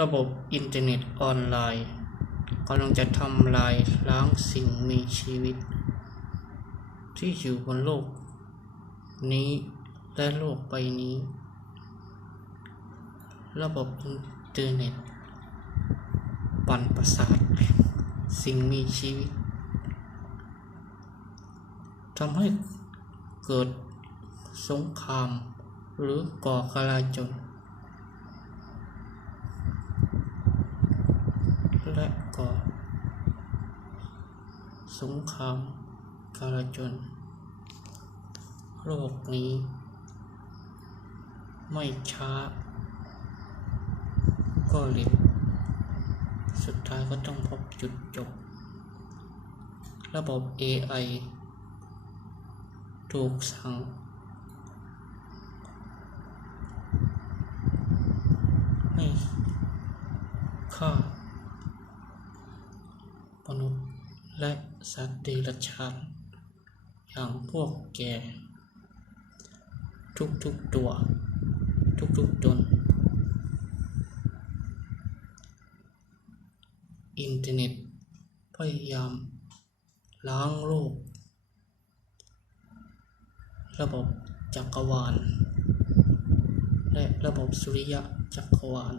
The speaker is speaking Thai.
ระบบอินเทอร์เน็ตออนไลน์กำลังจะทำลายล้างสิ่งมีชีวิต ที่อยู่บนโลก นี้และโลกใบนี้ ระบบอินเทอร์เน็ต ปั่นประสาท สิ่งมีชีวิตทำให้เกิดสงคราม หรือก่อกลาจน และก่อสงครามกาลาจนโลกนี้ ไม่ช้า ก็เร็วสุดท้ายก็ต้องพบจุดจบ ระบบ AI ถูกสั่งให้ฆ่า มนุษย์และสัตว์เดรัจฉานอย่างพวกแก ทุกๆตัว ทุกๆตนอินเทอร์เน็ต พยายาม ล้างโลก ระบบจักรวาล และระบบสุริยะจักรวาล